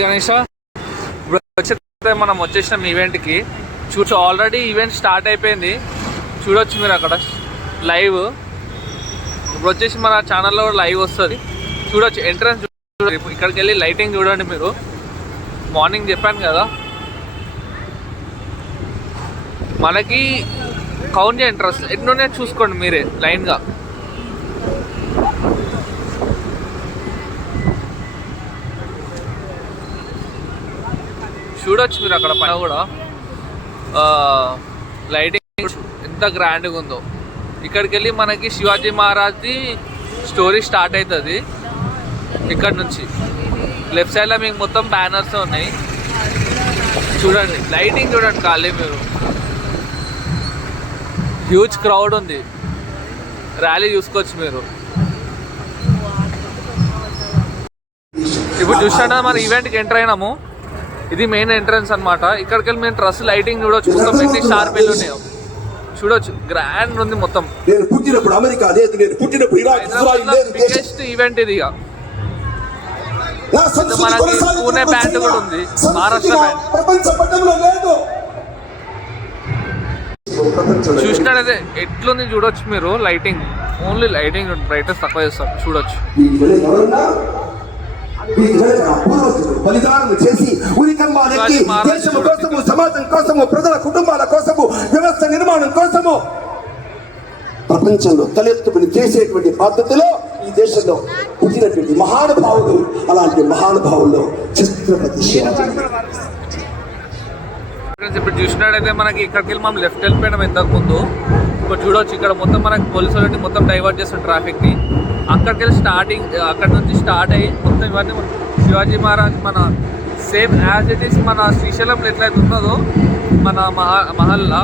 గణేష్ మనం వచ్చేసినాం ఈవెంట్కి. చూడొచ్చు ఆల్రెడీ ఈవెంట్ స్టార్ట్ అయిపోయింది. చూడొచ్చు మీరు అక్కడ లైవ్. ఇప్పుడు వచ్చేసి మన ఛానల్లో కూడా లైవ్ వస్తుంది. చూడొచ్చు ఎంట్రన్స్. ఇక్కడికి వెళ్ళి లైటింగ్ చూడండి మీరు. మార్నింగ్ చెప్పాను కదా, మనకి కౌంట్ ఎంట్రన్స్ ఎన్నోనే చూసుకోండి మీరే లైన్గా. చూడొచ్చు మీరు అక్కడ పైన కూడా లైటింగ్ ఎంత గ్రాండ్గా ఉందో. ఇక్కడికి వెళ్ళి మనకి శివాజీ మహారాజ్ది స్టోరీ స్టార్ట్ అవుతుంది. ఇక్కడ నుంచి లెఫ్ట్ సైడ్లో మీకు మొత్తం బ్యానర్స్ ఉన్నాయి. చూడండి లైటింగ్ చూడండి ఖాళీ మీరు. హ్యూజ్ క్రౌడ్ ఉంది. ర్యాలీ చూసుకోవచ్చు మీరు. ఇప్పుడు చూసినా మన ఈవెంట్కి ఎంటర్ అయినాము. ఇది మెయిన్ ఎంట్రన్స్ అనమాట. ఇక్కడికి వెళ్ళి మేము డ్రెస్ లైటింగ్ చూడొచ్చు. మొత్తం ఎన్ని షార్ప్ వెళ్ళి ఉన్నాయో చూడొచ్చు. గ్రాండ్ ఉంది మొత్తం. బిగ్గెస్ట్ ఈవెంట్ ఇది. ఇక మనకి పూణే బ్యాండ్ కూడా ఉంది, మహారాష్ట్ర బ్యాండ్. చూసినట్టయితే ఎట్లుంది చూడొచ్చు మీరు. లైటింగ్ ఓన్లీ లైటింగ్ బ్రైట్నెస్ తక్కువ చేస్తాం. చూడొచ్చు బలిదానం చేసి ఉరికంబాలెక్కి దేశం కోసము, సమాజం కోసము, ప్రజల కుటుంబాల కోసము, వ్యవస్థ నిర్మాణం కోసము ప్రపంచంలో తలెత్తుకుని చేసేటువంటి పద్ధతిలో ఈ దేశంలో పుట్టినటువంటి మహానుభావులు. అలాంటి మహానుభావుల్లో ఛత్రపతి శివాజీ. ఇప్పుడు చూసినట్టయితే మనకి ఇక్కడికి వెళ్ళి మనం లెఫ్ట్ వెళ్ళిపోయినాం ఇంతకు ముందు. ఇప్పుడు చూడవచ్చు ఇక్కడ మొత్తం మనకి పోలీసులు మొత్తం డైవర్ట్ చేస్తున్న ట్రాఫిక్ని. అక్కడికి వెళ్ళి స్టార్టింగ్ అక్కడ నుంచి స్టార్ట్ అయ్యి మొత్తం ఇవన్నీ శివాజీ మహారాజ్ మన సేమ్ యాజ్ ఇట్ ఈస్ మన శ్రీశైలంలో ఎట్లయితే ఉన్నదో మన మహల్లా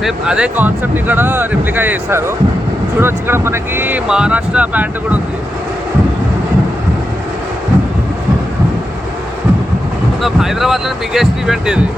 సేమ్ అదే కాన్సెప్ట్ ఇక్కడ రిప్లికా చేశారు. చూడవచ్చు ఇక్కడ మనకి మహారాష్ట్ర బ్యాండ్ కూడా ఉంది. హైదరాబాద్లో బిగ్గెస్ట్ ఈవెంట్ ఇది.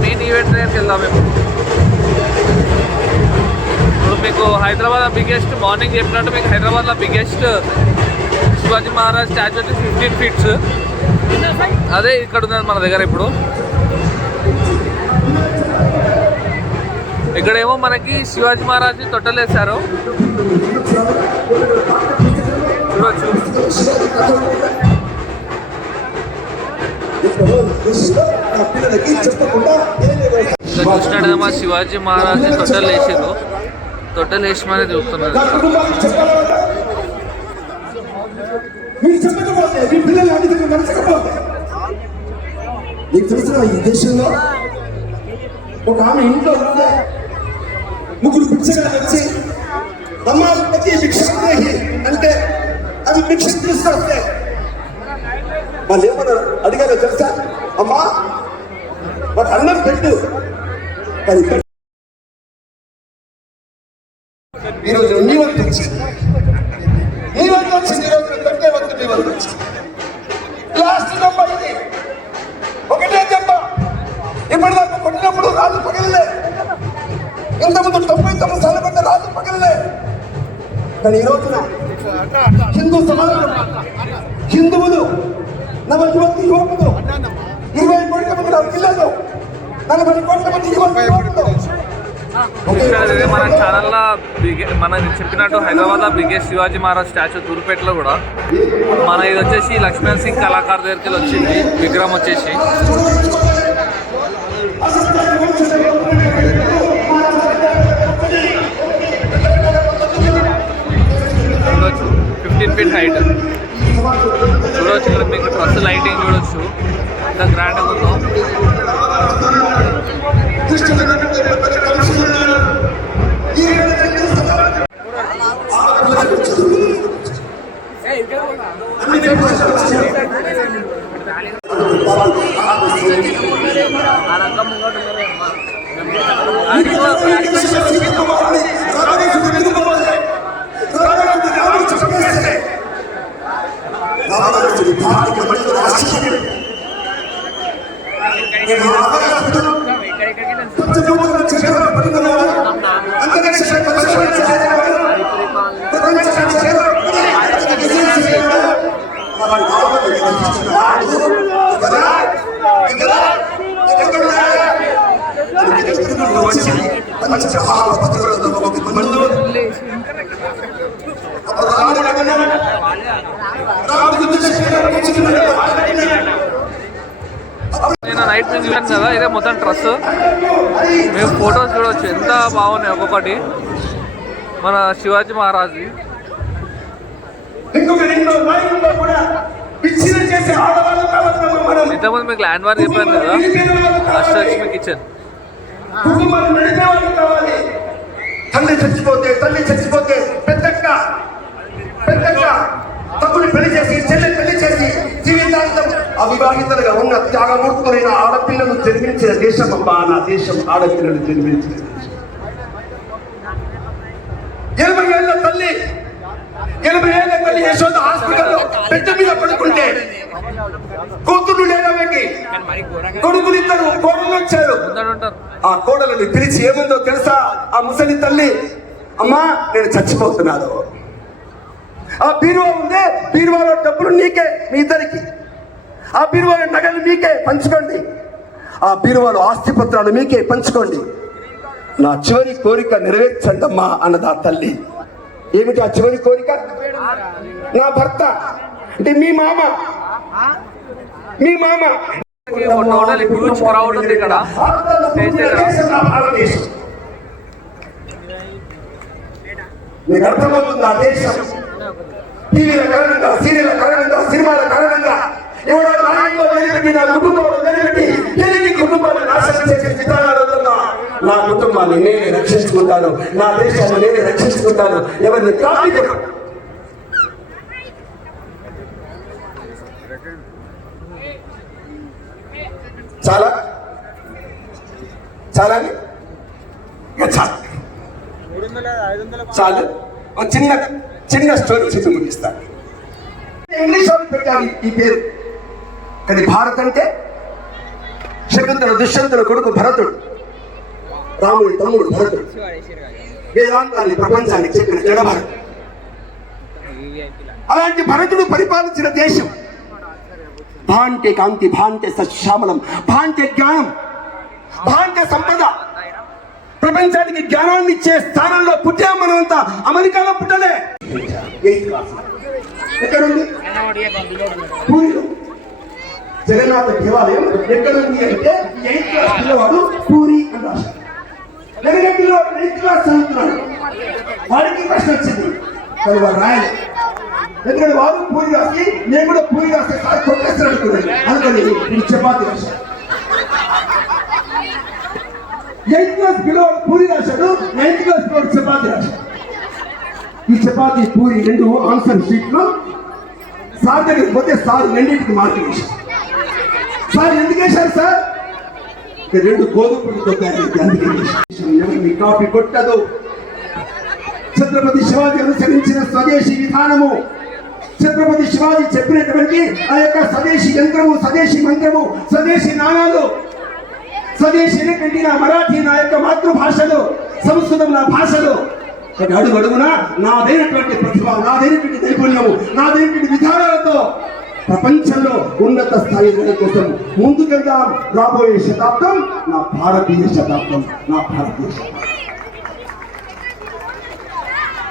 మెయిన్ ఈవెంట్ దగ్గరికి వెళ్దాం. ఇప్పుడు మీకు హైదరాబాద్ బిగ్గెస్ట్ మార్నింగ్ చెప్పినట్టు మీకు హైదరాబాద్లో బిగ్గెస్ట్ శివాజీ మహారాజ్ స్టాచ్యూ వచ్చి 15 feet. అదే ఇక్కడ ఉన్నది మన దగ్గర. ఇప్పుడు ఇక్కడేమో మనకి శివాజీ మహారాజ్ తొట్టలు వేశారు. చూడవచ్చు చూసినట్టుగా మా శివాజీ మహారాజ్ తొట్టలు వేసారు. తొట్టలు వేసి మరీ చూస్తున్నారు. నీకు తెలిసిన ఈ దేశంలో ఒక ఆమె ఇంట్లో ఉంటే ముగ్గురు భిక్షగా వచ్చి అమ్మా ప్రతి భిక్షకి అంటే అది భిక్ష తీసుకొస్తే వాళ్ళు ఏమన్నా అడిగారో తెలుసా? అమ్మా మాకు అన్నం పెట్టు. కానీ ఈరోజు నీ వంతు వచ్చింది, నీ వంతు వచ్చింది. ఈరోజు పెట్టే వంతు నీ వంతు వచ్చింది. లాస్ట్ దెబ్బ ఇది, ఒకటే దెబ్బ. ఇప్పటిదాకా కొట్టినప్పుడు రాళ్ళు పగిలలే, ఇంతకుముందు 99 సార్లు పెద్ద రాజు పగలలే. కానీ ఈ రోజున హిందూ సమాజం, హిందువులు, నవ యువకులు, 20 కోట్ల మంది నా పిల్లలు, 40 కోట్ల మంది యువకులు. ఇక్కడ మన ఛానల్లో మనం చెప్పినట్టు హైదరాబాద్లో బిగ్గెస్ట్ శివాజీ మహారాజ్ స్టాచ్యూ తూర్పేటలో కూడా మన ఇది వచ్చేసి లక్ష్మణ్ సింగ్ కళాకారు దగ్గరికి వచ్చింది విగ్రహం వచ్చేసి. చూడొచ్చు 15 feet హైట్. చూడవచ్చు ఇక్కడ మీకు డ్రెస్ లైటింగ్ చూడొచ్చు ఎంత గ్రాండ్గా ఉందో. నేను నైట్ నుంచి చూసాను కదా, ఇదే మొత్తం డ్రెస్. మేము ఫొటోస్ చూడవచ్చు ఎంత బాగున్నాయి ఒక్కొక్కటి మన శివాజీ మహారాజ్. ఇంతకుముందు మీకు ల్యాండ్ మార్క్ చెప్పాను కదా, అష్టలక్ష్మి కిచెన్. తల్లి చచ్చిపోతే పెద్దక్క తమ్ముని పెళ్లి చేసి చెల్లె పెళ్లి చేసి జీవితాంతం అవివాహితలుగా ఉన్న త్యాగమూర్తులైన ఆడపిల్లలు జన్మించిన దేశం అబ్బా నా దేశం. ఆడపిల్లలు జన్మించిన దేశం. 80 ఏళ్ల తల్లి యశోద హాస్పిటల్లో పెద్ద మీద పడుకుంటే కూతురు లేదమ్మకి, కొడుకులు ఇద్దరు కోడలు వచ్చారు. ఆ కోడలను పిలిచి ఏముందో తెలుసా ఆ ముసలి తల్లి? అమ్మా నేను చచ్చిపోతున్నాను, ఆ బీరువా ఉందే, బీరువాలో డబ్బులు నీకే, మీ ఇద్దరికి. ఆ బీరువాలో నగలు మీకే పంచుకోండి, ఆ బీరువాలో ఆస్తిపత్రాలు మీకే పంచుకోండి. నా చివరి కోరిక నెరవేర్చండి అమ్మా అన్నది ఆ తల్లి. ఏమిటి ఆ చివరి కోరిక? నా భర్త అంటే మీ మామ మీకు అర్థమవుతుంది. ఆ దేశం టీవీల కారణంగా, సీరియల్ కారణంగా, సినిమాల కారణంగా ఎవరో నాయకులు నిలబెట్టి నా కుటుంబంలో నిలబెట్టి తెలుగు కుటుంబాన్ని నాశనం చేసే విధానాలు నా కుటుంబాన్ని నేనే రక్షించుకుంటాను, నా దేశాన్ని నేనే రక్షించుకుంటాను, ఎవరిని కాపీ చాలా చాలా చాలు. చిన్న స్టోరీ చెప్పి ముగిస్తాను. ఇంగ్లీష్ వాళ్ళు పెట్టాలి ఈ పేరు, కానీ భారత్ అంటే శకుంతల దుష్యంతుల కొడుకు భరతుడు, రాముడి తమ్ముడు భరతుడు, వేదాంతాన్ని ప్రపంచానికి చెప్పిన జడభరతుడు. అలాంటి భరతుడు పరిపాలించిన దేశం భాంటే కాంతి, భాంటే సశ్యామలం, భాంటే జ్ఞానం, భాంటే సంపద. ప్రపంచానికి జ్ఞానాన్ని ఇచ్చే స్థానంలో పుట్టాం మనమంతా. అమెరికాలో పుట్టలే. ఎక్కడుంది? పూరిలో జగన్నాథ దేవాలయం ఎక్కడుంది అంటే 8th క్లాస్ పిల్లవాడు పూరి అని రాశాడు. వెనక పిల్లవాడు 9th క్లాస్ చదువుతున్నాడు, వాడికి ప్రశ్న వచ్చింది కానీ వాడు రాయలే. ఎందుకంటే వాడు పూరి రాసి నేను కూడా పూరి రాస్తే సార్ కొట్టేస్తాను అనుకున్నాను, అందుకని నేను చపాతి రాశాను. 8th క్లాస్ పిల్లవాడు పూరి రాశాడు, 9th క్లాస్ పిల్లవాడు చపాతి రాశాడు. ఈ చపాతి పూరి రెండు ఆన్సర్ షీట్లు సార్ దగ్గరికి పోతే సార్ రెండింటికి మార్కులు వేశారు. సార్ ఎందుకు వేశారు సార్? రెండు గోధుమలు అందుకే కాపీ కొట్టదు. ఛత్రపతి శివాజీ అనుసరించిన స్వదేశీ విధానము, ఛత్రపతి శివాజీ చెప్పినటువంటి ఆ యొక్క స్వదేశీ యంత్రము, స్వదేశీ మంత్రము, స్వదేశీ నాణాలు, స్వదేశీ నా మరాఠీ నా యొక్క మాతృభాషలు నా భాషలో అడుగు అడుగునా నాదైనటువంటి ప్రతిభ, నాదైనటువంటి నైపుణ్యము, నాదైనటువంటి విధానాలతో ప్రపంచంలో ఉన్నత స్థాయి కోసం ముందుకెళ్దాం. రాబోయే శతాబ్దం నా భారతీయ శతాబ్దం, నా భారతీయ శతాబ్దం.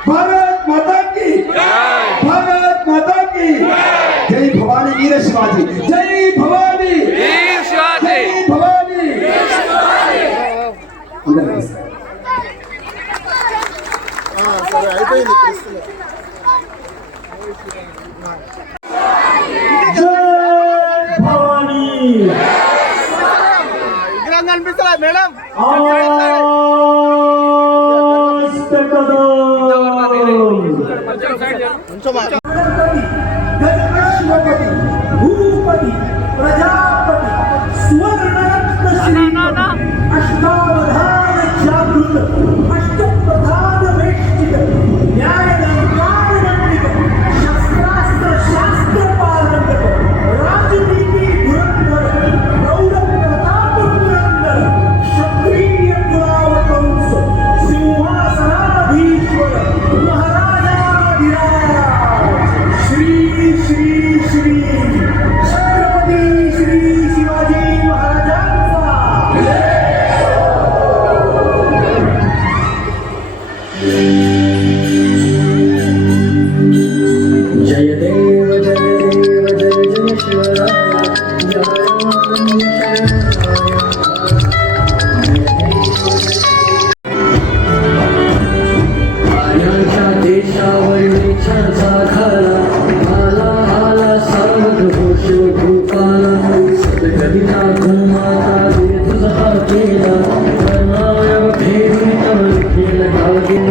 భారత్ మాతా కీ, భారత్ మాతా కీ జై. భవానీ వీర శివాజీ, జై భవానీ, జై భవానీ. సరే అయిపోయింది. విగ్రహం కనిపిస్తలే మేడం. భూపతి ప్రజాపతి స్వర్ణరత్న అష్టావధాన జాగృత అష్టప్రధాన వేష్టిక న్యాయ దండిక శస్త్రాస్త్ర శాస్త్ర పారంగత రాజనీతి దురంధర గౌర ప్రతాప పురంధర క్షత్రియ కులావతంస సింహాసనాధీశ్వర మహారాజాధిరాజ శ్రీ శ్రీ శ్రీ ఛత్రపతి శ్రీ శివాజీ మహారాజా. జయ దేవ జయ దేవ జయ జయ శివరాయ पाण्याच्या देशावळीच्या झाखाला आला आला सावध होश भूपाला कविता गोमाता दे तुझा केला कर्णायव फेरून तळ केला गागे.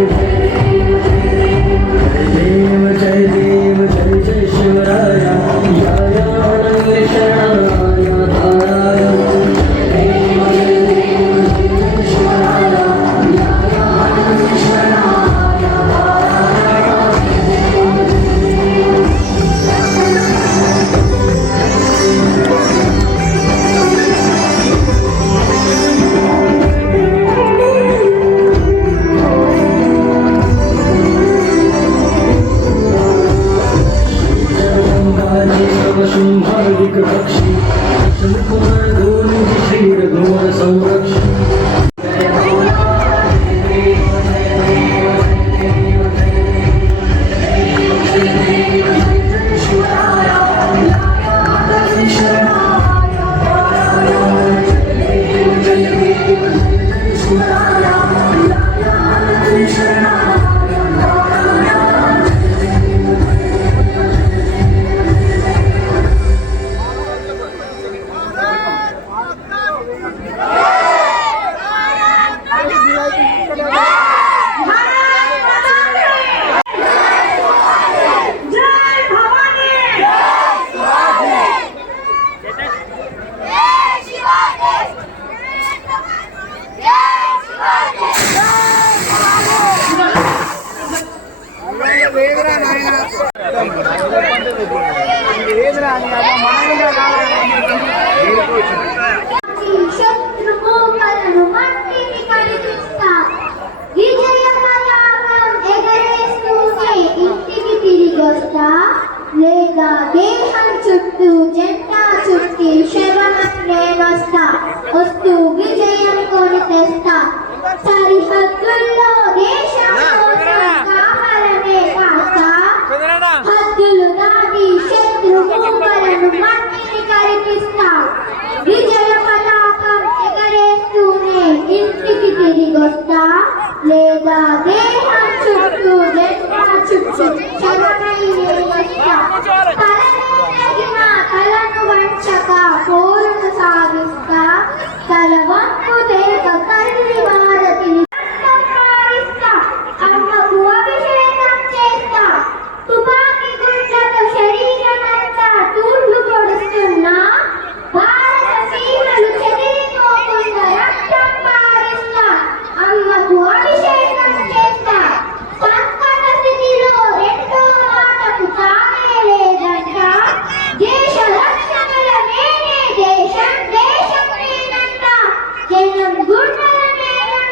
जय देव जय जय शिवराया या या अनन्य शरणाया धाराया. शुंभारिक पक्षी शंकुमार गोविंद श्री रघुवर संरक्षण. శత్రుమూకలను మట్టిని కరిగిస్తా విజయ పతాకం ఎగరేస్తూనే ఇంటికి తిరిగొస్తా లేదా దేశం చుట్టూ జెండా చుట్టి శరమం నేనొస్తా వస్తూ విజయం కొని తెస్తా సరిహద్దుల్లో దేశం కోసం కావాలనే కాస్తా హద్దులు దాటి శత్రుమూకలను మట్టిని కరిగిస్తా విజయ పతాకం ఎగరేస్తూనే ఇంటికి తిరిగొస్తా లేదా దేహం చుట్టూ జెండా చుట్టూ శరమై నేనొస్తా తలనెగిన తలను వంచక పోరును సాగిస్తా తల వంపు తేక తల్లి భారతిని మారిస్తా అమ్మకు అభిషేకం చేస్తా తుపాకీ గుండ్లతో శరీరమంతా తూర్లు పొడుస్తున్నా భారత సీమలు చెదిరిపోకుండా రక్తం పారిస్తా అమ్మకు అభిషేకం చేస్తా సంకట స్థితిలో రెండో మాటకు తానే లేదంట దేశ రక్షణల నేనే దేశం దేశం నేనంట జనం గుండెల నేనంట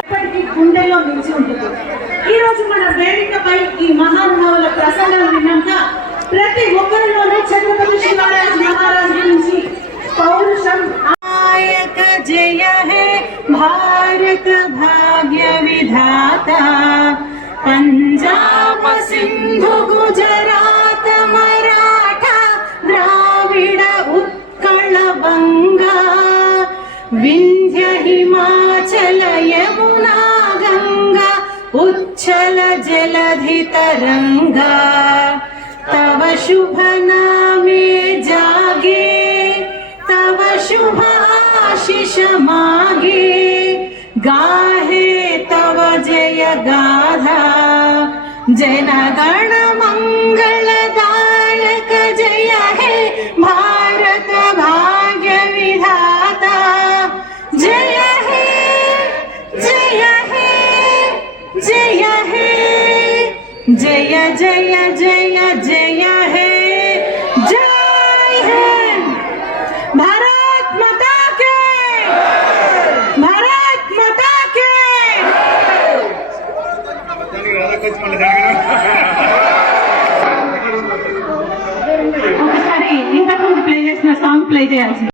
ఎప్పటికీ గుండెలో నిలిచి ఉంటుంది. ఈ రోజు మన వేదికపై ఈ మహానుభావుల ప్రసంగాలు విన్నాక ప్రతి ఒక్కరిలోనూ ఛత్రపతి శివాజీ మహారాజ్ గురించి పౌరుషం నాయక జయ హే భారత భాగ్య విధాత పంజాబ్ సింధు గుజరాత్ మరాఠా ద్రావిడ ఉత్కళ బంగా వింధ్య హిమాచల యమునా గంగా ఉచ్చల జలధి तरंगा तव शुभ नामे जागे तव शुभ आशीष मागे गाहे तव जय गाथा जनगण मंगलदायक जय हे भारत भाग्य विधाता जय हे जय हे जय हे जय जय जय जय हे जय हिंद भारत माता के भारत माता के ఒకసారి ఇంతకు ప్లే చేసిన సాంగ్ ప్లే చేయాల్సింది.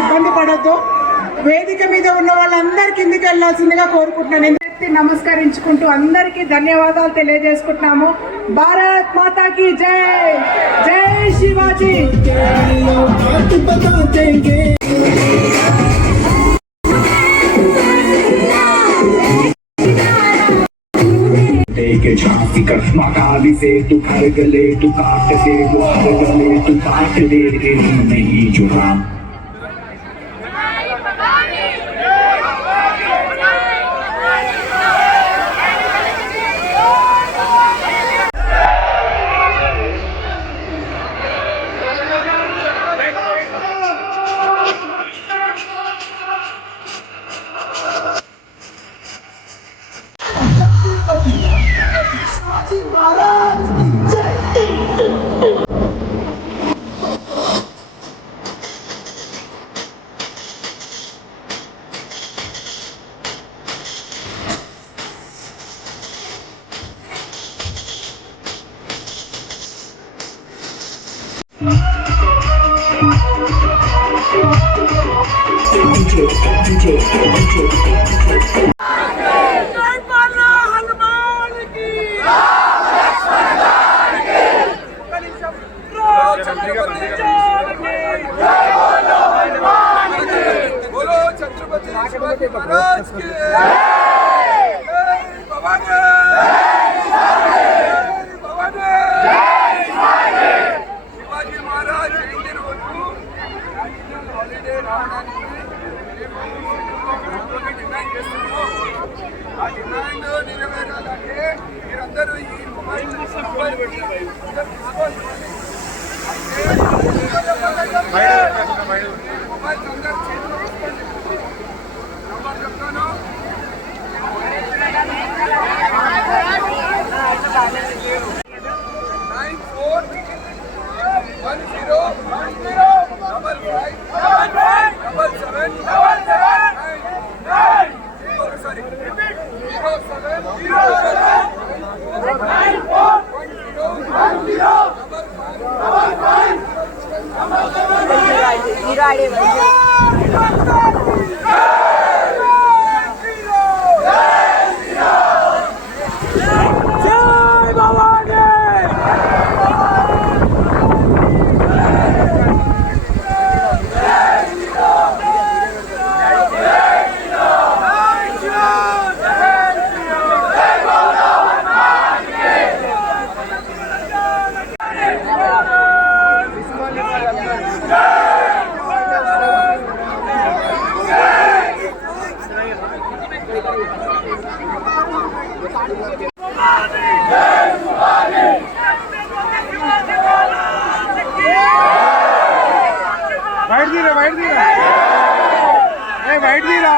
ఇబ్బంది పడద్దు. వేదిక మీద ఉన్న వాళ్ళందరి కిందికి వెళ్లాల్సిందిగా కోరుకుంటున్నాను. ఎందుకంటే నమస్కరించుకుంటూ అందరికీ ధన్యవాదాలు తెలియజేసుకుంటున్నాము. భారత్ మాతాకి జై, జై శివాజీ. झांसी कर मकाली से तू हर गले तू काट दे वो हर गले तू काट दे नहीं जुड़ा छत्रपति महाराज की शिवाजी महाराज హాలిడే రావడానికి డిమాండ్ చేస్తున్నాము. ఆ డిమాండ్ నెరవేరాలంటే మీరందరూ ఈ మొబైల్ తీసుకోవాలి. మొబైల్స్ అందరూ చేతిలో తీసుకోండి. నంబర్ చెప్తాను. వైట్ తీరా